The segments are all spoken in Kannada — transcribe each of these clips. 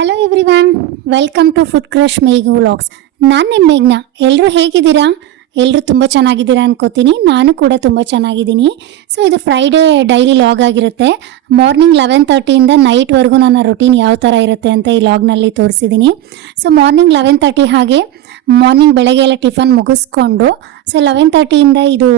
Hello everyone, welcome to food crush ಮೇಘು vlogs. ನಾನು ನಿಮ್ಮ ಮೇಘ್ನ. ಎಲ್ಲರೂ ಹೇಗಿದ್ದೀರಾ? ಎಲ್ಲರೂ ತುಂಬ ಚೆನ್ನಾಗಿದ್ದೀರಾ ಅನ್ಕೋತೀನಿ. ನಾನು ಕೂಡ ತುಂಬ ಚೆನ್ನಾಗಿದ್ದೀನಿ. ಸೊ ಇದು ಫ್ರೈಡೇ ಡೈಲಿ ಲಾಗ್ ಆಗಿರುತ್ತೆ. ಮಾರ್ನಿಂಗ್ 11:30ಇಂದ ನೈಟ್ವರೆಗೂ ನನ್ನ ರೊಟೀನ್ ಯಾವ ಥರ ಇರುತ್ತೆ ಅಂತ ಈ ಲಾಗ್ನಲ್ಲಿ ತೋರಿಸಿದ್ದೀನಿ. ಸೊ ಮಾರ್ನಿಂಗ್ 11:30 ಹಾಗೆ ಮಾರ್ನಿಂಗ್ ಬೆಳಗ್ಗೆ ಎಲ್ಲ ಟಿಫನ್ ಮುಗಿಸ್ಕೊಂಡು ಸೊ 11:30ಇಂದ ಇದು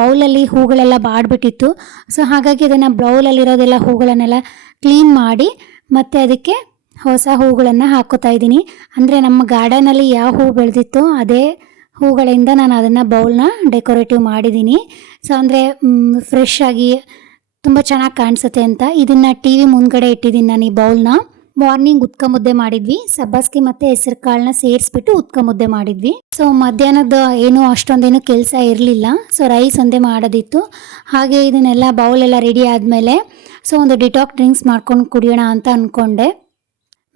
ಬೌಲಲ್ಲಿ ಹೂಗಳೆಲ್ಲ ಬಾಡ್ಬಿಟ್ಟಿತ್ತು. ಸೊ ಹಾಗಾಗಿ ಅದನ್ನು ಬೌಲಲ್ಲಿರೋದೆಲ್ಲ ಹೂಗಳನ್ನೆಲ್ಲ ಕ್ಲೀನ್ ಮಾಡಿ ಮತ್ತು ಅದಕ್ಕೆ ಹೊಸ ಹೂಗಳನ್ನು ಹಾಕೋತಾ ಇದ್ದೀನಿ. ಅಂದರೆ ನಮ್ಮ ಗಾರ್ಡನಲ್ಲಿ ಯಾವ ಹೂ ಬೆಳೆದಿತ್ತೋ ಅದೇ ಹೂಗಳಿಂದ ನಾನು ಅದನ್ನು ಬೌಲ್ನ ಡೆಕೋರೇಟಿವ್ ಮಾಡಿದ್ದೀನಿ. ಸೊ ಅಂದರೆ ಫ್ರೆಶ್ ಆಗಿ ತುಂಬ ಚೆನ್ನಾಗಿ ಕಾಣಿಸುತ್ತೆ ಅಂತ ಇದನ್ನು ಟಿ ವಿ ಮುಂದ್ಗಡೆ ಇಟ್ಟಿದ್ದೀನಿ ನಾನು ಈ ಬೌಲ್ನ. ಮಾರ್ನಿಂಗ್ ಉದ್ಕ ಮುದ್ದೆ ಮಾಡಿದ್ವಿ. ಸಬ್ಬಸ್ಗೆ ಮತ್ತು ಹೆಸರು ಕಾಳನ್ನ ಸೇರಿಸ್ಬಿಟ್ಟು ಉದ್ಕ ಮುದ್ದೆ ಮಾಡಿದ್ವಿ. ಸೊ ಮಧ್ಯಾಹ್ನದ ಏನೂ ಅಷ್ಟೊಂದೇನು ಕೆಲಸ ಇರಲಿಲ್ಲ. ಸೊ ರೈಸ್ ಒಂದೇ ಮಾಡೋದಿತ್ತು. ಹಾಗೆ ಇದನ್ನೆಲ್ಲ ಬೌಲೆಲ್ಲ ರೆಡಿ ಆದಮೇಲೆ ಸೊ ಒಂದು ಡಿಟಾಕ್ಸ್ ಡ್ರಿಂಕ್ಸ್ ಮಾಡ್ಕೊಂಡು ಕುಡಿಯೋಣ ಅಂತ ಅಂದ್ಕೊಂಡೆ.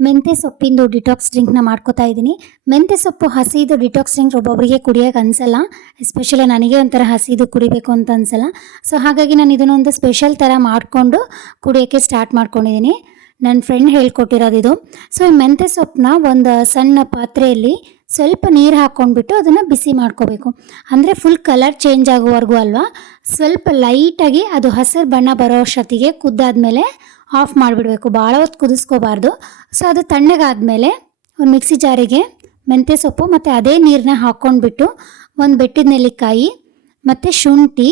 ಮೆಂತ್ಯ ಸೊಪ್ಪಿಂದು ಡಿಟಾಕ್ಸ್ ಡ್ರಿಂಕ್ನ ಮಾಡ್ಕೋತಾ ಇದ್ದೀನಿ. ಮೆಂತ್ಯ ಸೊಪ್ಪು ಹಸಿದು ಡಿಟಾಕ್ಸ್ ಡ್ರಿಂಕ್ ಒಬ್ಬೊಬ್ಬರಿಗೆ ಕುಡಿಯೋಕೆ ಅನಿಸಲ್ಲ. ಎಸ್ಪೆಷಲಿ ನನಗೆ ಒಂಥರ ಹಸಿದು ಕುಡಿಬೇಕು ಅಂತ ಅನಿಸಲ್ಲ. ಸೊ ಹಾಗಾಗಿ ನಾನು ಇದನ್ನೊಂದು ಸ್ಪೆಷಲ್ ಥರ ಮಾಡಿಕೊಂಡು ಕುಡಿಯೋಕ್ಕೆ ಸ್ಟಾರ್ಟ್ ಮಾಡ್ಕೊಂಡಿದ್ದೀನಿ. ನನ್ನ ಫ್ರೆಂಡ್ ಹೇಳ್ಕೊಟ್ಟಿರೋದು ಇದು. ಸೊ ಈ ಮೆಂತ್ಯ ಸೊಪ್ಪನ್ನ ಒಂದು ಸಣ್ಣ ಪಾತ್ರೆಯಲ್ಲಿ ಸ್ವಲ್ಪ ನೀರು ಹಾಕ್ಕೊಂಡ್ಬಿಟ್ಟು ಅದನ್ನು ಬಿಸಿ ಮಾಡ್ಕೋಬೇಕು. ಅಂದರೆ ಫುಲ್ ಕಲರ್ ಚೇಂಜ್ ಆಗುವವರೆಗೂ ಅಲ್ವಾ, ಸ್ವಲ್ಪ ಲೈಟಾಗಿ ಅದು ಹಸಿರು ಬಣ್ಣ ಬರೋ ಅಷ್ಟೊತ್ತಿಗೆ ಕುದ್ದಾದ್ಮೇಲೆ ಆಫ್ ಮಾಡಿಬಿಡಬೇಕು. ಭಾಳ ಹೊತ್ತು ಕುದಿಸ್ಕೋಬಾರ್ದು. ಸೊ ಅದು ತಣ್ಣಗಾದಮೇಲೆ ಒಂದು ಮಿಕ್ಸಿ ಜಾರಿಗೆ ಮೆಂತ್ಯ ಸೊಪ್ಪು ಮತ್ತು ಅದೇ ನೀರನ್ನ ಹಾಕ್ಕೊಂಡ್ಬಿಟ್ಟು ಒಂದು ಬೆಟ್ಟಿದ ನೆಲ್ಲಿಕಾಯಿ ಮತ್ತು ಶುಂಠಿ,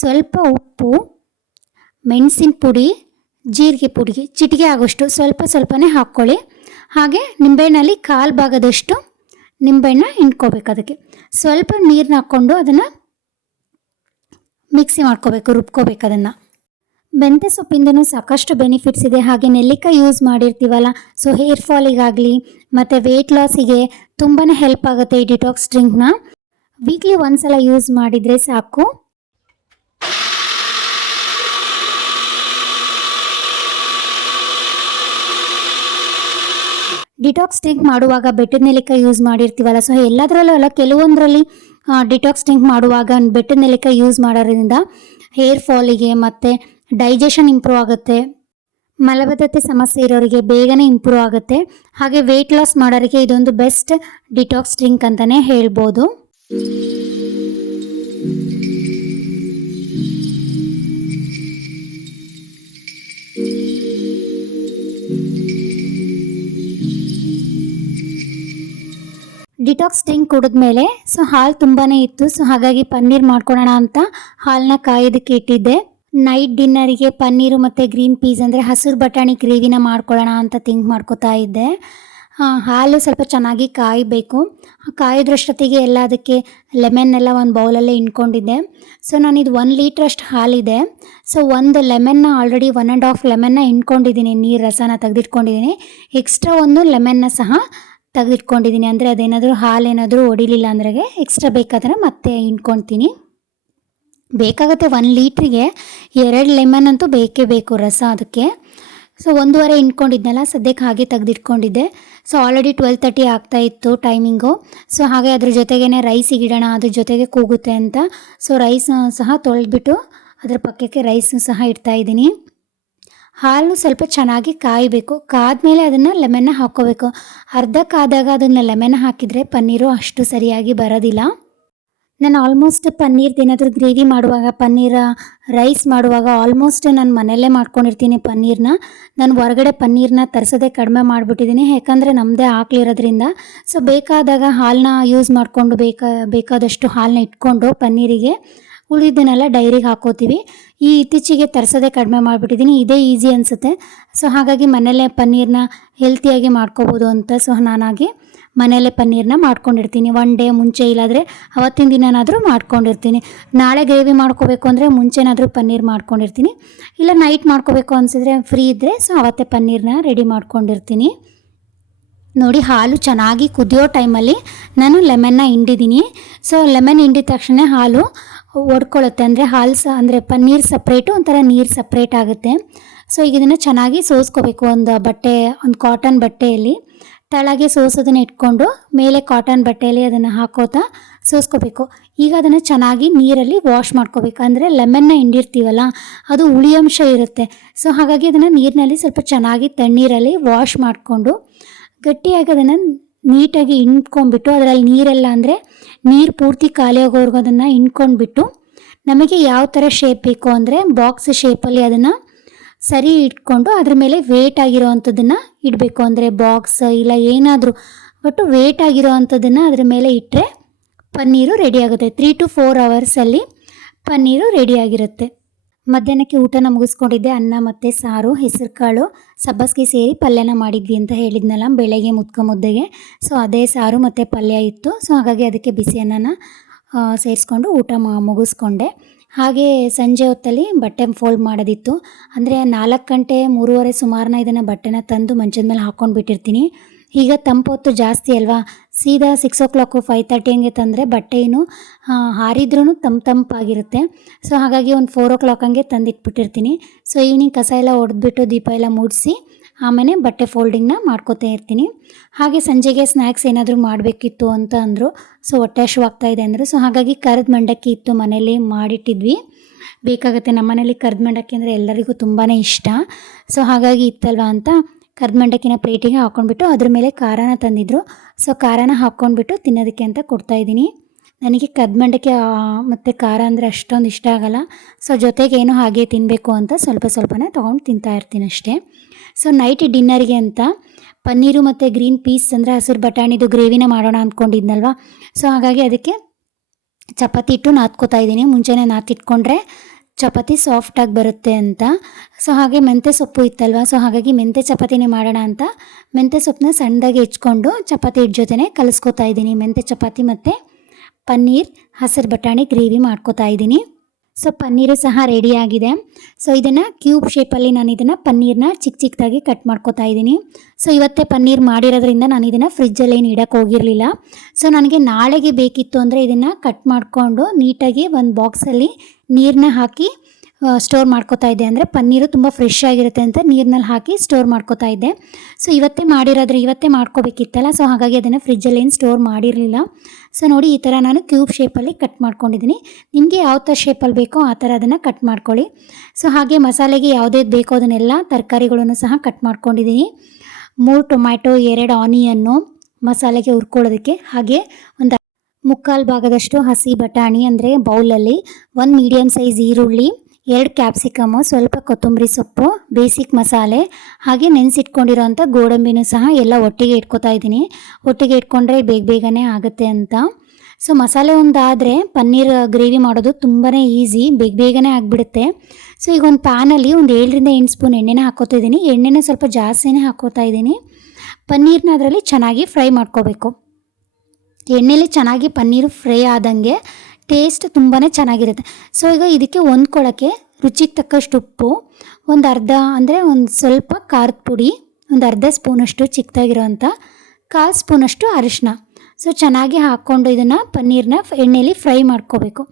ಸ್ವಲ್ಪ ಉಪ್ಪು, ಮೆಣಸಿನ ಪುಡಿ, ಜೀರಿಗೆ ಪುಡಿ ಚಿಟಿಕೆ ಆಗೋಷ್ಟು ಸ್ವಲ್ಪನೇ ಹಾಕ್ಕೊಳ್ಳಿ. ಹಾಗೆ ನಿಂಬೆಹಣ್ಣಲ್ಲಿ ಕಾಲು ಭಾಗದಷ್ಟು ನಿಂಬೆಹಣ್ಣ ಹಿಂಡ್ಕೋಬೇಕು. ಅದಕ್ಕೆ ಸ್ವಲ್ಪ ನೀರನ್ನ ಹಾಕ್ಕೊಂಡು ಅದನ್ನು ಮಿಕ್ಸಿ ಮಾಡ್ಕೋಬೇಕು, ರುಬ್ಕೋಬೇಕು ಅದನ್ನು. ಮೆಂತ್ಯ ಸೊಪ್ಪಿಂದನೂ ಸಾಕಷ್ಟು ಬೆನಿಫಿಟ್ಸ್ ಇದೆ. ಹಾಗೆ ನೆಲ್ಲಿಕಾಯಿ ಯೂಸ್ ಮಾಡಿರ್ತೀವಲ್ಲ, ಸೊ ಹೇರ್ ಫಾಲಿಗಾಗಲಿ ಮತ್ತು ವೆಯ್ಟ್ ಲಾಸಿಗೆ ತುಂಬಾ ಹೆಲ್ಪ್ ಆಗುತ್ತೆ ಈ ಡಿಟಾಕ್ಸ್ ಡ್ರಿಂಕ್ನ. ವೀಕ್ಲಿ ಒಂದ್ಸಲ ಯೂಸ್ ಮಾಡಿದರೆ ಸಾಕು. ಡಿಟಾಕ್ಸ್ ಡ್ರಿಂಕ್ ಮಾಡುವಾಗ ಬೆಟ್ಟದ ನೆಲ್ಲಿಕಾಯಿ ಯೂಸ್ ಮಾಡಿರ್ತೀವಲ್ಲ, ಸೊ ಎಲ್ಲದರಲ್ಲೂ ಅಲ್ಲ, ಕೆಲವೊಂದರಲ್ಲಿ ಡಿಟಾಕ್ಸ್ ಡ್ರಿಂಕ್ ಮಾಡುವಾಗ ಬೆಟ್ಟದ ನೆಲ್ಲಿಕಾಯಿ ಯೂಸ್ ಮಾಡೋದ್ರಿಂದ ಹೇರ್ ಫಾಲಿಗೆ ಮತ್ತು ಡೈಜೆಷನ್ ಇಂಪ್ರೂವ್ ಆಗುತ್ತೆ. ಮಲಬದ್ಧತೆ ಸಮಸ್ಯೆ ಇರೋರಿಗೆ ಬೇಗನೆ ಇಂಪ್ರೂವ್ ಆಗುತ್ತೆ. ಹಾಗೆ ವೆಯ್ಟ್ ಲಾಸ್ ಮಾಡೋರಿಗೆ ಇದೊಂದು ಬೆಸ್ಟ್ ಡಿಟಾಕ್ಸ್ ಡ್ರಿಂಕ್ ಅಂತಲೇ ಹೇಳ್ಬೋದು. ಡಿಟಾಕ್ಸ್ ಡ್ರಿಂಕ್ ಕುಡಿದ್ಮೇಲೆ ಸೊ ಹಾಲು ತುಂಬಾ ಇತ್ತು. ಸೊ ಹಾಗಾಗಿ ಪನ್ನೀರ್ ಮಾಡ್ಕೊಳ್ಳೋಣ ಅಂತ ಹಾಲನ್ನ ಕಾಯೋದಕ್ಕೆ ಇಟ್ಟಿದ್ದೆ. ನೈಟ್ ಡಿನ್ನರಿಗೆ ಪನ್ನೀರು ಮತ್ತು ಗ್ರೀನ್ ಪೀಸ್ ಅಂದರೆ ಹಸಿರು ಬಟಾಣಿ ಗ್ರೇವಿನ ಮಾಡ್ಕೊಳ್ಳೋಣ ಅಂತ ಥಿಂಕ್ ಮಾಡ್ಕೋತಾ ಇದ್ದೆ. ಹಾಲು ಸ್ವಲ್ಪ ಚೆನ್ನಾಗಿ ಕಾಯಬೇಕು. ಕಾಯೋದ್ರಷ್ಟೊತ್ತಿಗೆ ಎಲ್ಲ ಅದಕ್ಕೆ ಲೆಮನ್ನೆಲ್ಲ ಒಂದು ಬೌಲಲ್ಲೇ ಹಿಂಡ್ಕೊಂಡಿದ್ದೆ. ಸೊ ನಾನಿದು 1 ಲೀಟ್ರಷ್ಟು ಹಾಲಿದೆ. ಸೊ ಒಂದು ಲೆಮನ್ನ ಆಲ್ರೆಡಿ 1.5 ಲೆಮನ್ನ ಹಿಂಡ್ಕೊಂಡಿದ್ದೀನಿ, ನೀರು ರಸನ ತೆಗೆದಿಟ್ಕೊಂಡಿದ್ದೀನಿ. ಎಕ್ಸ್ಟ್ರಾ ಒಂದು ಲೆಮನ್ನ ಸಹ ತೆಗೆದಿಟ್ಕೊಂಡಿದ್ದೀನಿ. ಅಂದರೆ ಅದೇನಾದರೂ ಹಾಲೇನಾದರೂ ಹೊಡಿಲಿಲ್ಲ ಅಂದ್ರೆ ಎಕ್ಸ್ಟ್ರಾ ಬೇಕಾದ್ರೆ ಮತ್ತೆ ಹಿಂಡ್ಕೊಳ್ತೀನಿ. ಬೇಕಾಗುತ್ತೆ 1 ಲೀಟ್ರಿಗೆ 2 ಲೆಮನ್ ಅಂತೂ ಬೇಕೇ ಬೇಕು ರಸ ಅದಕ್ಕೆ. ಸೊ 1.5 ಹಿಂಡ್ಕೊಂಡಿದ್ನಲ್ಲ, ಸದ್ಯಕ್ಕೆ ಹಾಗೆ ತೆಗೆದಿಟ್ಕೊಂಡಿದ್ದೆ. ಸೊ ಆಲ್ರೆಡಿ 12:30 ಆಗ್ತಾಯಿತ್ತು ಟೈಮಿಂಗು. ಸೊ ಹಾಗೆ ಅದ್ರ ಜೊತೆಗೇ ರೈಸಿಗೆ ಇಡೋಣ, ಅದ್ರ ಜೊತೆಗೆ ಕೂಗುತ್ತೆ ಅಂತ ಸೊ ರೈಸ್ ಸಹ ತೊಳೆದ್ಬಿಟ್ಟು ಅದ್ರ ಪಕ್ಕಕ್ಕೆ ರೈಸ್ ಸಹ ಇಡ್ತಾಯಿದ್ದೀನಿ. ಹಾಲು ಸ್ವಲ್ಪ ಚೆನ್ನಾಗಿ ಕಾಯಬೇಕು. ಕಾದ್ಮೇಲೆ ಅದನ್ನು ಲೆಮನ್ನ ಹಾಕ್ಕೋಬೇಕು. ಅರ್ಧ ಕಾದಾಗ ಅದನ್ನು ಲೆಮನ್ ಹಾಕಿದರೆ ಪನ್ನೀರು ಅಷ್ಟು ಸರಿಯಾಗಿ ಬರೋದಿಲ್ಲ. ನಾನು ಆಲ್ಮೋಸ್ಟ್ ಪನ್ನೀರ್ದು ಏನಾದರೂ ಗ್ರೇವಿ ಮಾಡುವಾಗ, ಪನ್ನೀರ ರೈಸ್ ಮಾಡುವಾಗ ಆಲ್ಮೋಸ್ಟ್ ನಾನು ಮನೆಯಲ್ಲೇ ಮಾಡ್ಕೊಂಡಿರ್ತೀನಿ ಪನ್ನೀರನ್ನ. ನಾನು ಹೊರಗಡೆ ಪನ್ನೀರನ್ನ ತರಿಸೋದೇ ಕಡಿಮೆ ಮಾಡಿಬಿಟ್ಟಿದ್ದೀನಿ. ಯಾಕಂದರೆ ನಮ್ಮದೇ ಹಾಕ್ಲಿರೋದ್ರಿಂದ ಸೊ ಬೇಕಾದಾಗ ಹಾಲನ್ನ ಯೂಸ್ ಮಾಡಿಕೊಂಡು ಬೇಕಾದಷ್ಟು ಹಾಲನ್ನ ಇಟ್ಕೊಂಡು ಪನ್ನೀರಿಗೆ ಉಳಿದನ್ನೆಲ್ಲ ಡೈರಿಗೆ ಹಾಕೋತೀವಿ. ಈ ಇತ್ತೀಚೆಗೆ ತರಿಸೋದೇ ಕಡಿಮೆ ಮಾಡಿಬಿಟ್ಟಿದ್ದೀನಿ. ಇದೇ ಈಸಿ ಅನಿಸುತ್ತೆ. ಸೊ ಹಾಗಾಗಿ ಮನೆಯಲ್ಲೇ ಪನ್ನೀರನ್ನ ಹೆಲ್ತಿಯಾಗಿ ಮಾಡ್ಕೋಬೋದು ಅಂತ ಸೊ ನಾನಾಗಿ ಮನೆಯಲ್ಲೇ ಪನ್ನೀರನ್ನ ಮಾಡ್ಕೊಂಡಿರ್ತೀನಿ. 1 ಡೇ ಮುಂಚೆ ಇಲ್ಲಾಂದರೆ ಅವತ್ತಿನ ದಿನನಾದರೂ ಮಾಡ್ಕೊಂಡಿರ್ತೀನಿ. ನಾಳೆ ಗ್ರೇವಿ ಮಾಡ್ಕೋಬೇಕು ಅಂದರೆ ಮುಂಚೆನಾದರೂ ಪನ್ನೀರ್ ಮಾಡ್ಕೊಂಡಿರ್ತೀನಿ. ಇಲ್ಲ ನೈಟ್ ಮಾಡ್ಕೋಬೇಕು ಅನಿಸಿದ್ರೆ ಫ್ರೀ ಇದ್ದರೆ ಸೊ ಅವತ್ತೇ ಪನ್ನೀರನ್ನ ರೆಡಿ ಮಾಡ್ಕೊಂಡಿರ್ತೀನಿ. ನೋಡಿ, ಹಾಲು ಚೆನ್ನಾಗಿ ಕುದಿಯೋ ಟೈಮಲ್ಲಿ ನಾನು ಲೆಮನ್ನ ಹಿಂಡಿದ್ದೀನಿ. ಸೊ ಲೆಮನ್ ಹಿಂಡಿದ ತಕ್ಷಣ ಹಾಲು ಒಡ್ಕೊಳ್ಳುತ್ತೆ. ಅಂದರೆ ಹಾಲು ಅಂದರೆ ಪನ್ನೀರ್ ಸಪ್ರೇಟು, ಒಂಥರ ನೀರು ಸಪ್ರೇಟ್ ಆಗುತ್ತೆ. ಸೊ ಈಗ ಇದನ್ನು ಚೆನ್ನಾಗಿ ಸೋಸ್ಕೋಬೇಕು. ಒಂದು ಕಾಟನ್ ಬಟ್ಟೆಯಲ್ಲಿ ತಳಗೆ ಸೋಸೋದನ್ನ ಇಟ್ಕೊಂಡು ಮೇಲೆ ಕಾಟನ್ ಬಟ್ಟೆಯಲ್ಲಿ ಅದನ್ನು ಹಾಕೋತಾ ಸೋಸ್ಕೋಬೇಕು. ಈಗ ಅದನ್ನು ಚೆನ್ನಾಗಿ ನೀರಲ್ಲಿ ವಾಶ್ ಮಾಡ್ಕೋಬೇಕು. ಅಂದರೆ ಲೆಮನ್ನ ಹಿಂಡಿರ್ತೀವಲ್ಲ, ಅದು ಹುಳಿಯಂಶ ಇರುತ್ತೆ. ಸೊ ಹಾಗಾಗಿ ಅದನ್ನು ನೀರಿನಲ್ಲಿ ಸ್ವಲ್ಪ ಚೆನ್ನಾಗಿ ತಣ್ಣೀರಲ್ಲಿ ವಾಶ್ ಮಾಡಿಕೊಂಡು ಗಟ್ಟಿಯಾಗಿ ಅದನ್ನು ನೀಟಾಗಿ ಹಿಂಡ್ಕೊಂಡ್ಬಿಟ್ಟು, ಅದರಲ್ಲಿ ನೀರೆಲ್ಲ ಅಂದರೆ ನೀರು ಪೂರ್ತಿ ಖಾಲಿ ಆಗೋವರೆಗೂ ಅದನ್ನು ಹಿಂಡ್ಕೊಂಡ್ಬಿಟ್ಟು, ನಮಗೆ ಯಾವ ಥರ ಶೇಪ್ ಬೇಕು ಅಂದರೆ ಬಾಕ್ಸ್ ಶೇಪಲ್ಲಿ ಅದನ್ನು ಸರಿ ಇಟ್ಕೊಂಡು ಅದ್ರ ಮೇಲೆ ವೇಟ್ ಆಗಿರೋ ಅಂಥದ್ದನ್ನು ಇಡಬೇಕು. ಅಂದರೆ ಬಾಕ್ಸ್ ಇಲ್ಲ ಏನಾದರೂ ಒಟ್ಟು ವೇಟ್ ಆಗಿರೋ ಅಂಥದ್ದನ್ನು ಅದ್ರ ಮೇಲೆ ಇಟ್ಟರೆ ಪನ್ನೀರು ರೆಡಿಯಾಗುತ್ತೆ. 3 to 4 ಅವರ್ಸಲ್ಲಿ ಪನ್ನೀರು ರೆಡಿಯಾಗಿರುತ್ತೆ. ಮಧ್ಯಾಹ್ನಕ್ಕೆ ಊಟನ ಮುಗಿಸ್ಕೊಂಡಿದ್ದೆ. ಅನ್ನ ಮತ್ತು ಸಾರು, ಹೆಸರು ಕಾಳು, ಸಬ್ಬಸಿಗೆ ಸೇರಿ ಪಲ್ಯನ ಮಾಡಿದ್ವಿ ಅಂತ ಹೇಳಿದ್ನಲ್ಲ ಬೆಳಗ್ಗೆ ಮುದ್ದೆಗೆ. ಸೊ ಅದೇ ಸಾರು ಮತ್ತು ಪಲ್ಯ ಇತ್ತು. ಸೊ ಹಾಗಾಗಿ ಅದಕ್ಕೆ ಬಿಸಿ ಅನ್ನನ ಸೇರಿಸ್ಕೊಂಡು ಊಟ ಮುಗಿಸ್ಕೊಂಡೆ. ಹಾಗೆ ಸಂಜೆ ಹೊತ್ತಲ್ಲಿ ಬಟ್ಟೆ ಫೋಲ್ಡ್ ಮಾಡೋದಿತ್ತು. ಅಂದರೆ 4 ಗಂಟೆ 3:30 ಸುಮಾರನ್ನ ಇದನ್ನು ಬಟ್ಟೆನ ತಂದು ಮಂಚದ ಮೇಲೆ ಹಾಕ್ಕೊಂಡು ಬಿಟ್ಟಿರ್ತೀನಿ. ಈಗ ತಂಪೊತ್ತು ಜಾಸ್ತಿ ಅಲ್ವಾ, ಸೀದಾ 6 o'clock 5:30 ಹಂಗೆ ತಂದರೆ ಬಟ್ಟೆ ಏನು ಹಾರಿದ್ರೂ ತಂಪಾಗಿರುತ್ತೆ. ಸೊ ಹಾಗಾಗಿ ಒಂದು 4 o'clock ಹಂಗೆ ತಂದಿಟ್ಬಿಟ್ಟಿರ್ತೀನಿ. ಸೊ ಈವ್ನಿಂಗ್ ಕಸ ಎಲ್ಲ ಹೊಡೆದ್ಬಿಟ್ಟು ದೀಪ ಎಲ್ಲ ಮೂಡಿಸಿ ಆಮೇಲೆ ಬಟ್ಟೆ ಫೋಲ್ಡಿಂಗ್ನ ಮಾಡ್ಕೋತಾ ಇರ್ತೀನಿ. ಹಾಗೆ ಸಂಜೆಗೆ ಸ್ನ್ಯಾಕ್ಸ್ ಏನಾದರೂ ಮಾಡಬೇಕಿತ್ತು ಅಂತ ಅಂದರು. ಸೊ ಹೊಟ್ಟೆ ಹಸಿವಾಗ್ತಾಯಿದೆ ಅಂದರು. ಸೊ ಹಾಗಾಗಿ ಕರಿದ ಮಂಡಕ್ಕಿ ಇತ್ತು ಮನೇಲಿ, ಮಾಡಿಟ್ಟಿದ್ವಿ. ಬೇಕಾಗುತ್ತೆ ನಮ್ಮ ಮನೇಲಿ ಕರಿದ ಮಂಡಕ್ಕಿ ಅಂದರೆ ಎಲ್ಲರಿಗೂ ತುಂಬಾ ಇಷ್ಟ. ಸೊ ಹಾಗಾಗಿ ಇತ್ತಲ್ವ ಅಂತ ಕರಿದ ಮಂಡಕ್ಕಿನ ಪ್ಲೇಟಿಗೆ ಹಾಕ್ಕೊಂಡ್ಬಿಟ್ಟು ಅದ್ರ ಮೇಲೆ ಖಾರನ ತಂದಿದ್ರು. ಸೊ ಖಾರನ ಹಾಕ್ಕೊಂಡ್ಬಿಟ್ಟು ತಿನ್ನೋದಕ್ಕೆ ಅಂತ ಕೊಡ್ತಾಯಿದ್ದೀನಿ. ನನಗೆ ಕರಿದ ಮಂಡಕ್ಕಿ ಮತ್ತು ಖಾರ ಅಂದರೆ ಅಷ್ಟೊಂದು ಇಷ್ಟ ಆಗೋಲ್ಲ. ಸೊ ಜೊತೆಗೆ ಏನೋ ಹಾಗೆ ತಿನ್ನಬೇಕು ಅಂತ ಸ್ವಲ್ಪನೇ ತೊಗೊಂಡು ತಿಂತಾಯಿರ್ತೀನಿ ಅಷ್ಟೇ. ಸೊ ನೈಟ್ ಡಿನ್ನರ್ಗೆ ಅಂತ ಪನ್ನೀರು ಮತ್ತು ಗ್ರೀನ್ ಪೀಸ್ ಅಂದರೆ ಹಸಿರು ಬಟಾಣಿದು ಗ್ರೇವಿನ ಮಾಡೋಣ ಅಂದ್ಕೊಂಡಿದ್ನಲ್ವ. ಸೊ ಹಾಗಾಗಿ ಅದಕ್ಕೆ ಚಪಾತಿ ಇಟ್ಟು ನಾದ್ಕೋತಾ ಇದ್ದೀನಿ. ಮುಂಚೆನೇ ನಾತಿಟ್ಕೊಂಡ್ರೆ ಚಪಾತಿ ಸಾಫ್ಟಾಗಿ ಬರುತ್ತೆ ಅಂತ. ಸೊ ಹಾಗೆ ಮೆಂತ್ಯ ಸೊಪ್ಪು ಇತ್ತಲ್ವ, ಸೊ ಹಾಗಾಗಿ ಮೆಂತ್ಯ ಚಪಾತಿನೇ ಮಾಡೋಣ ಅಂತ ಮೆಂತ್ಯ ಸೊಪ್ಪನ್ನ ಸಣ್ಣದಾಗಿ ಹೆಚ್ಕೊಂಡು ಚಪಾತಿ ಹಿಟ್ಟು ಜೊತೆನೇ ಕಲಿಸ್ಕೋತಾ ಇದ್ದೀನಿ. ಮೆಂತ್ಯ ಚಪಾತಿ ಮತ್ತು ಪನ್ನೀರ್ ಹಸಿರು ಬಟಾಣಿ ಗ್ರೇವಿ ಮಾಡ್ಕೋತಾ ಇದ್ದೀನಿ. ಸೊ ಪನ್ನೀರು ಸಹ ರೆಡಿಯಾಗಿದೆ. ಸೊ ಇದನ್ನು ಕ್ಯೂಬ್ ಶೇಪಲ್ಲಿ ನಾನು ಇದನ್ನು ಪನ್ನೀರನ್ನ ಚಿಕ್ಕದಾಗಿ ಕಟ್ ಮಾಡ್ಕೋತಾ ಇದ್ದೀನಿ. ಸೊ ಇವತ್ತೇ ಪನ್ನೀರ್ ಮಾಡಿರೋದ್ರಿಂದ ನಾನು ಇದನ್ನು ಫ್ರಿಜ್ಜಲ್ಲಿ ಏನು ಇಡೋಕ್ಕೆ ಹೋಗಿರಲಿಲ್ಲ. ಸೊ ನನಗೆ ನಾಳೆಗೆ ಬೇಕಿತ್ತು ಅಂದರೆ ಇದನ್ನು ಕಟ್ ಮಾಡಿಕೊಂಡು ನೀಟಾಗಿ ಒಂದು ಬಾಕ್ಸಲ್ಲಿ ನೀರನ್ನ ಹಾಕಿ ಸ್ಟೋರ್ ಮಾಡ್ಕೋತಾ ಇದ್ದೆ. ಅಂದರೆ ಪನ್ನೀರು ತುಂಬ ಫ್ರೆಶ್ ಆಗಿರುತ್ತೆ ಅಂತ ನೀರಿನಲ್ಲಿ ಹಾಕಿ ಸ್ಟೋರ್ ಮಾಡ್ಕೋತಾ ಇದ್ದೆ. ಸೊ ಇವತ್ತೇ ಮಾಡ್ಕೋಬೇಕಿತ್ತಲ್ಲ, ಸೊ ಹಾಗಾಗಿ ಅದನ್ನು ಫ್ರಿಜ್ಜಲ್ಲಿ ಏನು ಸ್ಟೋರ್ ಮಾಡಿರಲಿಲ್ಲ. ಸೊ ನೋಡಿ ಈ ಥರ ನಾನು ಕ್ಯೂಬ್ ಶೇಪಲ್ಲಿ ಕಟ್ ಮಾಡ್ಕೊಂಡಿದ್ದೀನಿ. ನಿಮಗೆ ಯಾವ ಥರ ಶೇಪಲ್ಲಿ ಬೇಕೋ ಆ ಥರ ಅದನ್ನು ಕಟ್ ಮಾಡ್ಕೊಳ್ಳಿ. ಸೊ ಹಾಗೆ ಮಸಾಲೆಗೆ ಯಾವುದೇ ಬೇಕೋ ಅದನ್ನೆಲ್ಲ ತರಕಾರಿಗಳನ್ನು ಸಹ ಕಟ್ ಮಾಡ್ಕೊಂಡಿದ್ದೀನಿ. 3 ಟೊಮ್ಯಾಟೊ, 2 ಆನಿಯನ್ನು ಮಸಾಲೆಗೆ ಹುರ್ಕೊಳ್ಳೋದಕ್ಕೆ, ಹಾಗೆ ಒಂದು 3/4 ಭಾಗದಷ್ಟು ಹಸಿ ಬಟಾಣಿ ಅಂದರೆ ಬೌಲಲ್ಲಿ, 1 ಮೀಡಿಯಮ್ ಸೈಜ್ ಈರುಳ್ಳಿ, 2 ಕ್ಯಾಪ್ಸಿಕಮ್ಮು, ಸ್ವಲ್ಪ ಕೊತ್ತಂಬರಿ ಸೊಪ್ಪು, ಬೇಸಿಕ್ ಮಸಾಲೆ, ಹಾಗೆ ನೆನೆಸಿಟ್ಕೊಂಡಿರೋಂಥ ಗೋಡಂಬಿನೂ ಸಹ ಎಲ್ಲ ಒಟ್ಟಿಗೆ ಇಟ್ಕೋತಾ ಇದ್ದೀನಿ. ಒಟ್ಟಿಗೆ ಇಟ್ಕೊಂಡ್ರೆ ಬೇಗನೆ ಆಗುತ್ತೆ ಅಂತ. ಸೊ ಮಸಾಲೆ ಒಂದಾದರೆ ಪನ್ನೀರ್ ಗ್ರೇವಿ ಮಾಡೋದು ತುಂಬಾ ಈಸಿ, ಬೇಗನೆ ಆಗಿಬಿಡುತ್ತೆ. ಸೊ ಈಗ ಒಂದು ಪ್ಯಾನಲ್ಲಿ ಒಂದು 7ರಿಂದ 8 ಸ್ಪೂನ್ ಎಣ್ಣೆನ ಹಾಕ್ಕೋತಾ ಇದ್ದೀನಿ. ಎಣ್ಣೆನ ಸ್ವಲ್ಪ ಜಾಸ್ತಿನೇ ಹಾಕ್ಕೋತಾ ಇದ್ದೀನಿ. ಪನ್ನೀರ್ನ ಅದರಲ್ಲಿ ಚೆನ್ನಾಗಿ ಫ್ರೈ ಮಾಡ್ಕೋಬೇಕು. ಎಣ್ಣೆಲಿ ಚೆನ್ನಾಗಿ ಪನ್ನೀರು ಫ್ರೈ ಆದಂಗೆ ಟೇಸ್ಟ್ ತುಂಬಾ ಚೆನ್ನಾಗಿರುತ್ತೆ. ಸೊ ಈಗ ಇದಕ್ಕೆ ಹೊಂದ್ಕೊಳ್ಳೋಕ್ಕೆ ರುಚಿಗೆ ತಕ್ಕಷ್ಟು ಉಪ್ಪು, ಒಂದು ಸ್ವಲ್ಪ ಖಾರದ ಪುಡಿ, ಒಂದು ಅರ್ಧ ಸ್ಪೂನಷ್ಟು ಚಿಕ್ಕದಾಗಿರೋಂಥ 1/4 ಸ್ಪೂನಷ್ಟು ಅರಿಶಿನ. ಸೊ ಚೆನ್ನಾಗಿ ಹಾಕ್ಕೊಂಡು ಇದನ್ನು ಪನ್ನೀರನ್ನ ಎಣ್ಣೆಲಿ ಫ್ರೈ ಮಾಡ್ಕೋಬೇಕು.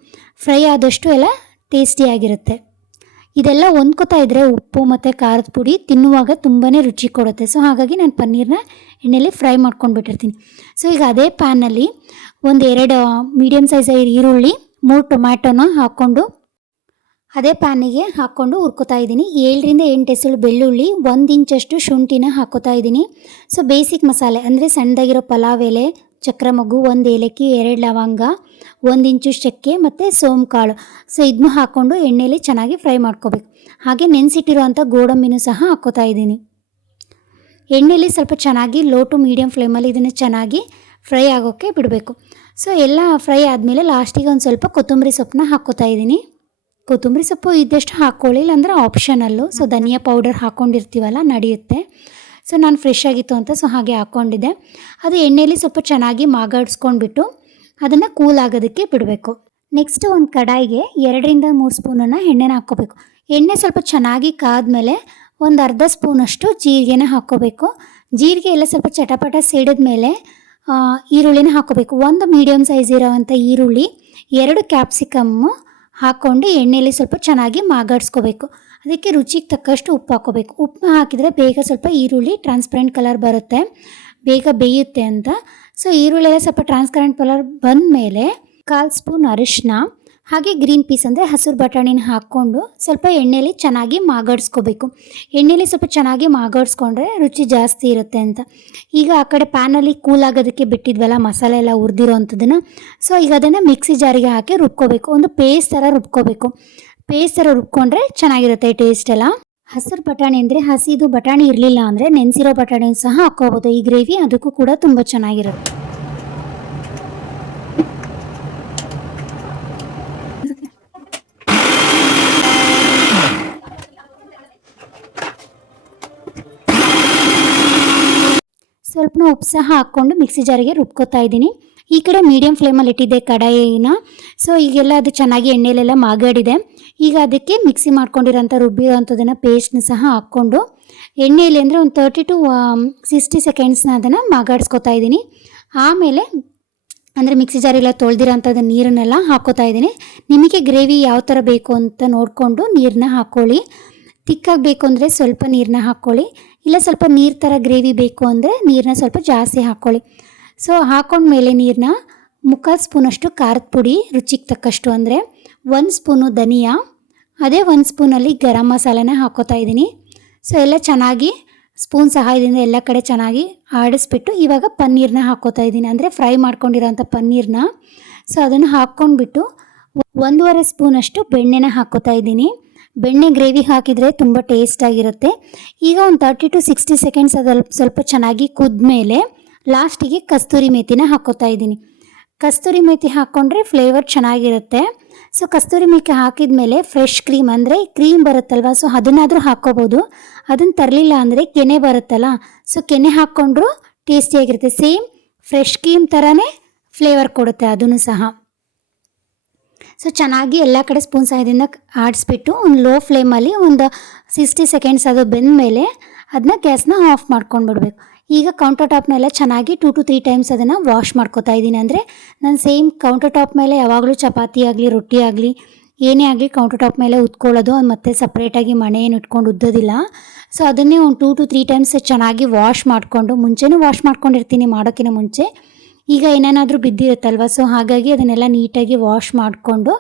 ಫ್ರೈ ಆದಷ್ಟು ಎಲ್ಲ ಟೇಸ್ಟಿಯಾಗಿರುತ್ತೆ. ಇದೆಲ್ಲ ಹೊಂದ್ಕೋತಾ ಇದ್ದರೆ ಉಪ್ಪು ಮತ್ತು ಖಾರದ ಪುಡಿ ತಿನ್ನುವಾಗ ತುಂಬಾ ರುಚಿ ಕೊಡುತ್ತೆ. ಸೊ ಹಾಗಾಗಿ ನಾನು ಪನ್ನೀರನ್ನ ಎಣ್ಣೆಲಿ ಫ್ರೈ ಮಾಡ್ಕೊಂಡ್ಬಿಟ್ಟಿರ್ತೀನಿ. ಸೊ ಈಗ ಅದೇ ಪ್ಯಾನಲ್ಲಿ ಒಂದು 2 ಮೀಡಿಯಮ್ ಸೈಜ್ ಈರುಳ್ಳಿ, 3 ಟೊಮ್ಯಾಟೊನ ಹಾಕ್ಕೊಂಡು ಅದೇ ಪ್ಯಾನಿಗೆ ಹಾಕ್ಕೊಂಡು ಹುರ್ಕೋತಾ ಇದ್ದೀನಿ. 7ರಿಂದ 8 ಎಸಳು ಬೆಳ್ಳುಳ್ಳಿ, 1 ಇಂಚಷ್ಟು ಶುಂಠಿನ ಹಾಕೋತಾ ಇದ್ದೀನಿ. ಸೊ ಬೇಸಿಕ್ ಮಸಾಲೆ ಅಂದರೆ ಸಣ್ಣದಾಗಿರೋ ಪಲಾವ್ ಎಲೆ, ಚಕ್ರ ಮೊಗ್ಗು, 1 ಏಲಕ್ಕಿ, 2 ಲವಂಗ, 1 ಇಂಚು ಚಕ್ಕೆ ಮತ್ತು ಸೋಂಪು ಕಾಳು. ಸೊ ಇದನ್ನು ಹಾಕ್ಕೊಂಡು ಎಣ್ಣೆಯಲ್ಲಿ ಚೆನ್ನಾಗಿ ಫ್ರೈ ಮಾಡ್ಕೋಬೇಕು. ಹಾಗೆ ನೆನೆಸಿಟ್ಟಿರುವಂಥ ಗೋಡಂಬಿನೂ ಸಹ ಹಾಕ್ಕೋತಾ ಇದ್ದೀನಿ. ಎಣ್ಣೆಯಲ್ಲಿ ಸ್ವಲ್ಪ ಚೆನ್ನಾಗಿ ಲೋ ಟು ಮೀಡಿಯಮ್ ಫ್ಲೇಮಲ್ಲಿ ಇದನ್ನು ಚೆನ್ನಾಗಿ ಫ್ರೈ ಆಗೋಕ್ಕೆ ಬಿಡಬೇಕು. ಸೊ ಎಲ್ಲ ಫ್ರೈ ಆದಮೇಲೆ ಲಾಸ್ಟಿಗೆ ಒಂದು ಸ್ವಲ್ಪ ಕೊತ್ತಂಬರಿ ಸೊಪ್ಪನ್ನ ಹಾಕ್ಕೋತಾ ಇದ್ದೀನಿ. ಕೊತ್ತಂಬರಿ ಸೊಪ್ಪು ಇದ್ದಷ್ಟು ಹಾಕ್ಕೊಳ್ಳಿ, ಇಲ್ಲಾಂದರೆ ಆಪ್ಷನಲ್ಲು. ಸೊ ಧನಿಯಾ ಪೌಡರ್ ಹಾಕ್ಕೊಂಡಿರ್ತೀವಲ್ಲ, ನಡೆಯುತ್ತೆ. ಸೊ ನಾನು ಫ್ರೆಶ್ ಆಗಿತ್ತು ಅಂತ ಸೊ ಹಾಗೆ ಹಾಕ್ಕೊಂಡಿದ್ದೆ. ಅದು ಎಣ್ಣೆಯಲ್ಲಿ ಸ್ವಲ್ಪ ಚೆನ್ನಾಗಿ ಮಾಗಾಡಿಸ್ಕೊಂಡ್ಬಿಟ್ಟು ಅದನ್ನು ಕೂಲ್ ಆಗೋದಕ್ಕೆ ಬಿಡಬೇಕು. ನೆಕ್ಸ್ಟು ಒಂದು ಕಡಾಯಿಗೆ 2ರಿಂದ 3 ಸ್ಪೂನನ್ನು ಎಣ್ಣೆನ ಹಾಕ್ಕೋಬೇಕು. ಎಣ್ಣೆ ಸ್ವಲ್ಪ ಚೆನ್ನಾಗಿ ಕಾದ್ಮೇಲೆ ಒಂದು ಅರ್ಧ ಸ್ಪೂನಷ್ಟು ಜೀರಿಗೆನ ಹಾಕ್ಕೋಬೇಕು. ಜೀರಿಗೆ ಎಲ್ಲ ಸ್ವಲ್ಪ ಚಟಪಟ ಸಿಡಿದ ಮೇಲೆ ಈರುಳ್ಳಿನ ಹಾಕ್ಕೋಬೇಕು. 1 ಮೀಡಿಯಮ್ ಸೈಜ್ ಇರೋವಂಥ ಈರುಳ್ಳಿ, 2 ಕ್ಯಾಪ್ಸಿಕಮ್ಮು ಹಾಕ್ಕೊಂಡು ಎಣ್ಣೆಯಲ್ಲಿ ಸ್ವಲ್ಪ ಚೆನ್ನಾಗಿ ಮಾಗಾಡಿಸ್ಕೋಬೇಕು. ಅದಕ್ಕೆ ರುಚಿಗೆ ತಕ್ಕಷ್ಟು ಉಪ್ಪು ಹಾಕ್ಕೋಬೇಕು. ಉಪ್ಪು ಹಾಕಿದರೆ ಬೇಗ ಸ್ವಲ್ಪ ಈರುಳ್ಳಿ ಟ್ರಾನ್ಸ್ಪರೆಂಟ್ ಕಲರ್ ಬರುತ್ತೆ. ಬೇಗ ಬೇಯುತ್ತೆ ಅಂತ. ಸೊ ಈರುಳ್ಳಿ ಎಲ್ಲ ಸ್ವಲ್ಪ ಟ್ರಾನ್ಸ್ಪರೆಂಟ್ ಕಲರ್ ಬಂದಮೇಲೆ 1/4 ಸ್ಪೂನ್ ಅರಿಶಿನ ಹಾಗೆ ಗ್ರೀನ್ ಪೀಸ್ ಅಂದರೆ ಹಸಿರು ಬಟಾಣಿನ ಹಾಕ್ಕೊಂಡು ಸ್ವಲ್ಪ ಎಣ್ಣೆಲಿ ಚೆನ್ನಾಗಿ ಮಾಗಡಿಸ್ಕೋಬೇಕು. ಎಣ್ಣೆಲಿ ಸ್ವಲ್ಪ ಚೆನ್ನಾಗಿ ಮಾಗಡಿಸ್ಕೊಂಡ್ರೆ ರುಚಿ ಜಾಸ್ತಿ ಇರುತ್ತೆ ಅಂತ. ಈಗ ಆ ಕಡೆ ಪ್ಯಾನಲ್ಲಿ ಕೂಲ್ ಆಗೋದಕ್ಕೆ ಬಿಟ್ಟಿದ್ವಲ್ಲ ಮಸಾಲೆ ಎಲ್ಲ ಹುರಿದಿರೋ ಅಂಥದ್ದನ್ನು, ಸೊ ಈಗ ಅದನ್ನು ಮಿಕ್ಸಿ ಜಾರಿಗೆ ಹಾಕಿ ರುಬ್ಕೋಬೇಕು. ಒಂದು ಪೇಸ್ಟ್ ಥರ ರುಬ್ಕೋಬೇಕು. ಪೇಸ್ಟ್ ಥರ ರುಬ್ಕೊಂಡ್ರೆ ಚೆನ್ನಾಗಿರುತ್ತೆ ಟೇಸ್ಟ್ ಎಲ್ಲ. ಹಸಿರು ಬಟಾಣಿ ಅಂದರೆ ಹಸಿದು ಬಟಾಣಿ ಇರಲಿಲ್ಲ ಅಂದರೆ ನೆನೆಸಿರೋ ಬಟಾಣಿ ಸಹ ಹಾಕ್ಕೋಬೋದು. ಈ ಗ್ರೇವಿ ಅದಕ್ಕೂ ಕೂಡ ತುಂಬ ಚೆನ್ನಾಗಿರುತ್ತೆ. ಸ್ವಲ್ಪ ಉಪ್ಪು ಸಹ ಹಾಕ್ಕೊಂಡು ಮಿಕ್ಸಿ ಜಾರಿಗೆ ರುಬ್ಕೋತಾ ಇದ್ದೀನಿ. ಈ ಕಡೆ ಮೀಡಿಯಮ್ ಫ್ಲೇಮಲ್ಲಿ ಇಟ್ಟಿದ್ದೆ ಕಡಾಯಿನ. ಸೊ ಈಗೆಲ್ಲ ಅದು ಚೆನ್ನಾಗಿ ಎಣ್ಣೆಲೆಲ್ಲ ಮಾಗಾಡಿದೆ. ಈಗ ಅದಕ್ಕೆ ಮಿಕ್ಸಿ ಮಾಡ್ಕೊಂಡಿರೋಂಥ ರುಬ್ಬಿರೋ ಅಂಥದ್ದನ್ನು ಪೇಸ್ಟ್ನ ಸಹ ಹಾಕ್ಕೊಂಡು ಎಣ್ಣೆಯಲ್ಲಿ ಅಂದರೆ ಒಂದು 30 to 60 ಸೆಕೆಂಡ್ಸ್ನ ಅದನ್ನು ಮಾಗಾಡಿಸ್ಕೊತಾ ಇದ್ದೀನಿ. ಆಮೇಲೆ ಅಂದರೆ ಮಿಕ್ಸಿ ಜಾರೆಲ್ಲ ತೊಳೆದಿರೋಂಥದ್ದು ನೀರನ್ನೆಲ್ಲ ಹಾಕ್ಕೋತಾ ಇದ್ದೀನಿ. ನಿಮಗೆ ಗ್ರೇವಿ ಯಾವ ಥರ ಬೇಕು ಅಂತ ನೋಡಿಕೊಂಡು ನೀರನ್ನ ಹಾಕ್ಕೊಳ್ಳಿ. ತಿಕ್ಕಾಗಬೇಕು ಅಂದರೆ ಸ್ವಲ್ಪ ನೀರನ್ನ ಹಾಕ್ಕೊಳ್ಳಿ, ಇಲ್ಲ ಸ್ವಲ್ಪ ನೀರು ಥರ ಗ್ರೇವಿ ಬೇಕು ಅಂದರೆ ನೀರನ್ನ ಸ್ವಲ್ಪ ಜಾಸ್ತಿ ಹಾಕ್ಕೊಳ್ಳಿ. ಸೊ ಹಾಕ್ಕೊಂಡ್ಮೇಲೆ ನೀರನ್ನ 3/4 ಸ್ಪೂನಷ್ಟು ಖಾರದ ಪುಡಿ ರುಚಿಗೆ ತಕ್ಕಷ್ಟು, ಅಂದರೆ 1 ಸ್ಪೂನು ಧನಿಯಾ, ಅದೇ 1 ಸ್ಪೂನಲ್ಲಿ ಗರಂ ಮಸಾಲೆನ ಹಾಕ್ಕೋತಾ ಇದ್ದೀನಿ. ಸೊ ಎಲ್ಲ ಚೆನ್ನಾಗಿ ಸ್ಪೂನ್ ಸಹಾಯದಿಂದ ಎಲ್ಲ ಕಡೆ ಚೆನ್ನಾಗಿ ಆಡಿಸ್ಬಿಟ್ಟು ಇವಾಗ ಪನ್ನೀರನ್ನ ಹಾಕ್ಕೋತಾ ಇದ್ದೀನಿ, ಅಂದರೆ ಫ್ರೈ ಮಾಡ್ಕೊಂಡಿರೋಂಥ ಪನ್ನೀರನ್ನ. ಸೊ ಅದನ್ನು ಹಾಕ್ಕೊಂಡ್ಬಿಟ್ಟು 1.5 ಸ್ಪೂನಷ್ಟು ಬೆಣ್ಣೆನ ಹಾಕ್ಕೋತಾ ಇದ್ದೀನಿ. ಬೆಣ್ಣೆ ಗ್ರೇವಿ ಹಾಕಿದರೆ ತುಂಬ ಟೇಸ್ಟಾಗಿರುತ್ತೆ. ಈಗ ಒಂದು 30 to 60 ಸೆಕೆಂಡ್ಸ್ ಅದು ಸ್ವಲ್ಪ ಚೆನ್ನಾಗಿ ಕುದ್ಮೇಲೆ ಲಾಸ್ಟಿಗೆ ಕಸ್ತೂರಿ ಮೇಥಿನ ಹಾಕ್ಕೋತಾ ಇದ್ದೀನಿ. ಕಸ್ತೂರಿ ಮೇಥಿ ಹಾಕ್ಕೊಂಡ್ರೆ ಫ್ಲೇವರ್ ಚೆನ್ನಾಗಿರುತ್ತೆ. ಸೊ ಕಸ್ತೂರಿ ಮೇಥಿ ಹಾಕಿದ ಮೇಲೆ ಫ್ರೆಶ್ ಕ್ರೀಮ್ ಅಂದರೆ ಕ್ರೀಮ್ ಬರುತ್ತಲ್ವ, ಸೊ ಅದನ್ನಾದರೂ ಹಾಕ್ಕೋಬೋದು. ಅದನ್ನು ತರಲಿಲ್ಲ ಅಂದರೆ ಕೆನೆ ಬರುತ್ತಲ್ಲ, ಸೊ ಕೆನೆ ಹಾಕ್ಕೊಂಡ್ರೂ ಟೇಸ್ಟಿಯಾಗಿರುತ್ತೆ. ಸೇಮ್ ಫ್ರೆಶ್ ಕ್ರೀಮ್ ಥರನೇ ಫ್ಲೇವರ್ ಕೊಡುತ್ತೆ ಅದನ್ನು ಸಹ. ಸೊ ಚೆನ್ನಾಗಿ ಎಲ್ಲ ಕಡೆ ಸ್ಪೂನ್ ಸಹಾಯದಿಂದ ಆಡಿಸ್ಬಿಟ್ಟು ಒಂದು ಲೋ ಫ್ಲೇಮಲ್ಲಿ ಒಂದು 60 ಸೆಕೆಂಡ್ಸ್ ಅದು ಬೆಂದಮೇಲೆ ಅದನ್ನ ಗ್ಯಾಸ್ನ ಆಫ್ ಮಾಡ್ಕೊಂಡು ಬಿಡಬೇಕು. ಈಗ ಕೌಂಟರ್ ಟಾಪ್ನೆಲ್ಲ ಚೆನ್ನಾಗಿ 2 to 3 ಟೈಮ್ಸ್ ಅದನ್ನು ವಾಶ್ ಮಾಡ್ಕೋತಾ ಇದ್ದೀನಿ. ಅಂದರೆ ನಾನು ಸೇಮ್ ಕೌಂಟರ್ ಟಾಪ್ ಮೇಲೆ ಯಾವಾಗಲೂ ಚಪಾತಿ ಆಗಲಿ ರೊಟ್ಟಿ ಆಗಲಿ ಏನೇ ಆಗಲಿ ಕೌಂಟರ್ ಟಾಪ್ ಮೇಲೆ ಉತ್ಕೊಳ್ಳೋದು, ಮತ್ತು ಸಪ್ರೇಟಾಗಿ ಮಣೆ ಏನು ಇಟ್ಕೊಂಡು ಉದ್ದೋದಿಲ್ಲ. ಸೊ ಅದನ್ನೇ ಒಂದು 2 to 3 ಟೈಮ್ಸ್ ಚೆನ್ನಾಗಿ ವಾಶ್ ಮಾಡಿಕೊಂಡು, ಮುಂಚೆನೂ ವಾಶ್ ಮಾಡ್ಕೊಂಡಿರ್ತೀನಿ ಮಾಡೋಕ್ಕಿಂತ ಮುಂಚೆ. ಈಗ ಏನೇನಾದರೂ ಬಿದ್ದಿರುತ್ತಲ್ವ, ಸೊ ಹಾಗಾಗಿ ಅದನ್ನೆಲ್ಲ ನೀಟಾಗಿ ವಾಶ್ ಮಾಡಿಕೊಂಡು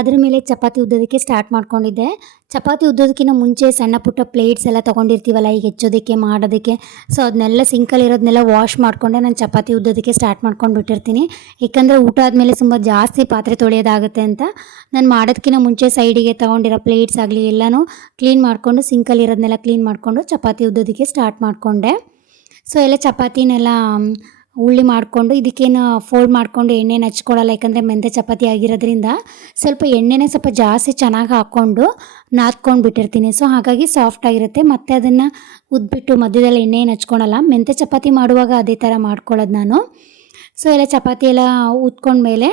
ಅದ್ರ ಮೇಲೆ ಚಪಾತಿ ಉದ್ದೋದಕ್ಕೆ ಸ್ಟಾರ್ಟ್ ಮಾಡ್ಕೊಂಡಿದ್ದೆ. ಚಪಾತಿ ಉದ್ದೋದಕ್ಕಿಂತ ಮುಂಚೆ ಸಣ್ಣ ಪುಟ್ಟ ಪ್ಲೇಟ್ಸ್ ಎಲ್ಲ ತೊಗೊಂಡಿರ್ತೀವಲ್ಲ ಈಗ ಹೆಚ್ಚೋದಕ್ಕೆ ಮಾಡೋದಕ್ಕೆ, ಸೊ ಅದನ್ನೆಲ್ಲ ಸಿಂಕಲ್ಲಿರೋದನ್ನೆಲ್ಲ ವಾಶ್ ಮಾಡಿಕೊಂಡೆ ನಾನು ಚಪಾತಿ ಉದ್ದೋದಕ್ಕೆ ಸ್ಟಾರ್ಟ್ ಮಾಡ್ಕೊಂಡು ಬಿಟ್ಟಿರ್ತೀನಿ. ಏಕೆಂದರೆ ಊಟ ಆದಮೇಲೆ ತುಂಬ ಜಾಸ್ತಿ ಪಾತ್ರೆ ತೊಳೆಯೋದಾಗುತ್ತೆ ಅಂತ ನಾನು ಮಾಡೋದಕ್ಕಿಂತ ಮುಂಚೆ ಸೈಡಿಗೆ ತೊಗೊಂಡಿರೋ ಪ್ಲೇಟ್ಸ್ ಆಗಲಿ ಎಲ್ಲನೂ ಕ್ಲೀನ್ ಮಾಡಿಕೊಂಡು ಸಿಂಕಲ್ಲಿರೋದನ್ನೆಲ್ಲ ಕ್ಲೀನ್ ಮಾಡಿಕೊಂಡು ಚಪಾತಿ ಉದ್ದೋದಕ್ಕೆ ಸ್ಟಾರ್ಟ್ ಮಾಡಿಕೊಂಡೆ. ಸೊ ಎಲ್ಲ ಚಪಾತಿನೆಲ್ಲ ಉಳ್ಳಿ ಮಾಡಿಕೊಂಡು ಇದಕ್ಕೇನು ಫೋಲ್ಡ್ ಮಾಡಿಕೊಂಡು ಎಣ್ಣೆನ ಹಚ್ಕೊಳ್ಳಲ್ಲ, ಯಾಕಂದರೆ ಮೆಂತ್ಯ ಚಪಾತಿ ಆಗಿರೋದ್ರಿಂದ ಸ್ವಲ್ಪ ಎಣ್ಣೆನೇ ಸ್ವಲ್ಪ ಜಾಸ್ತಿ ಚೆನ್ನಾಗಿ ಹಾಕ್ಕೊಂಡು ನಾದ್ಕೊಂಡು ಬಿಟ್ಟಿರ್ತೀನಿ. ಸೊ ಹಾಗಾಗಿ ಸಾಫ್ಟಾಗಿರುತ್ತೆ. ಮತ್ತು ಅದನ್ನು ಉದ್ಬಿಟ್ಟು ಮಧ್ಯದಲ್ಲಿ ಎಣ್ಣೆನ ಹಚ್ಕೊಳಲ್ಲ. ಮೆಂತ್ಯ ಚಪಾತಿ ಮಾಡುವಾಗ ಅದೇ ಥರ ಮಾಡ್ಕೊಳ್ಳೋದು ನಾನು. ಸೊ ಎಲ್ಲ ಚಪಾತಿ ಎಲ್ಲ ಉದ್ಕೊಂಡ್ಮೇಲೆ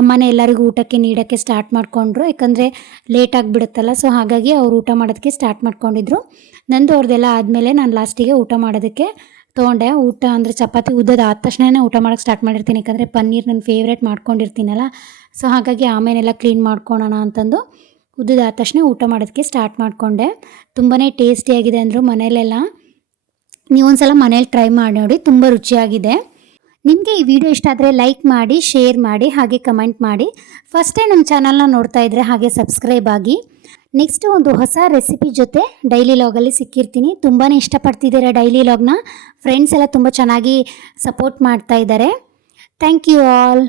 ಅಮ್ಮನೇ ಎಲ್ಲರಿಗೂ ಊಟಕ್ಕೆ ನೀಡೋಕ್ಕೆ ಸ್ಟಾರ್ಟ್ ಮಾಡಿಕೊಂಡ್ರು, ಯಾಕಂದರೆ ಲೇಟ್ ಆಗಿಬಿಡುತ್ತಲ್ಲ. ಸೊ ಹಾಗಾಗಿ ಅವ್ರು ಊಟ ಮಾಡೋದಕ್ಕೆ ಸ್ಟಾರ್ಟ್ ಮಾಡ್ಕೊಂಡಿದ್ರು. ನಂದು ಅವ್ರದ್ದೆಲ್ಲ ಆದಮೇಲೆ ನಾನು ಲಾಸ್ಟಿಗೆ ಊಟ ಮಾಡೋದಕ್ಕೆ ತೊಗೊಂಡೆ. ಊಟ ಅಂದರೆ ಚಪಾತಿ ಉದ್ದೋದು ಆದ ತಕ್ಷಣವೇ ಊಟ ಮಾಡೋಕ್ಕೆ ಸ್ಟಾರ್ಟ್ ಮಾಡಿರ್ತೀನಿ, ಯಾಕಂದರೆ ಪನ್ನೀರ್ ನನ್ನ ಫೇವ್ರೇಟ್ ಮಾಡ್ಕೊಂಡಿರ್ತೀನಲ್ಲ. ಸೊ ಹಾಗಾಗಿ ಆಮೇಲೆಲ್ಲ ಕ್ಲೀನ್ ಮಾಡ್ಕೊಳ್ಳೋಣ ಅಂತಂದು ಉದ್ದೋದು ಆದ ತಕ್ಷಣ ಊಟ ಮಾಡೋದಕ್ಕೆ ಸ್ಟಾರ್ಟ್ ಮಾಡಿಕೊಂಡೆ. ತುಂಬಾ ಟೇಸ್ಟಿಯಾಗಿದೆ ಅಂದರು ಮನೆಯಲ್ಲೆಲ್ಲ. ನೀವೊಂದು ಸಲ ಮನೇಲಿ ಟ್ರೈ ಮಾಡಿ ನೋಡಿ, ತುಂಬ ರುಚಿಯಾಗಿದೆ. ನಿಮಗೆ ಈ ವಿಡಿಯೋ ಇಷ್ಟ ಆದರೆ ಲೈಕ್ ಮಾಡಿ, ಶೇರ್ ಮಾಡಿ, ಹಾಗೆ ಕಮೆಂಟ್ ಮಾಡಿ. ಫಸ್ಟ್ ಟೈಮ್ ನಮ್ಮ ಚಾನಲ್ನ ನೋಡ್ತಾ ಇದ್ದರೆ ಹಾಗೆ ಸಬ್ಸ್ಕ್ರೈಬ್ ಆಗಿ. ನೆಕ್ಸ್ಟ್ ಒಂದು ಹೊಸ ರೆಸಿಪಿ ಜೊತೆ ಡೈಲಿ ಲಾಗಲ್ಲಿ ಸಿಕ್ಕಿರ್ತೀನಿ. ತುಂಬಾ ಇಷ್ಟಪಡ್ತಿದ್ದೀರಾ ಡೈಲಿ ಲಾಗ್ನ. ಫ್ರೆಂಡ್ಸ್ ಎಲ್ಲ ತುಂಬ ಚೆನ್ನಾಗಿ ಸಪೋರ್ಟ್ ಮಾಡ್ತಾ ಇದ್ದಾರೆ. Thank you all.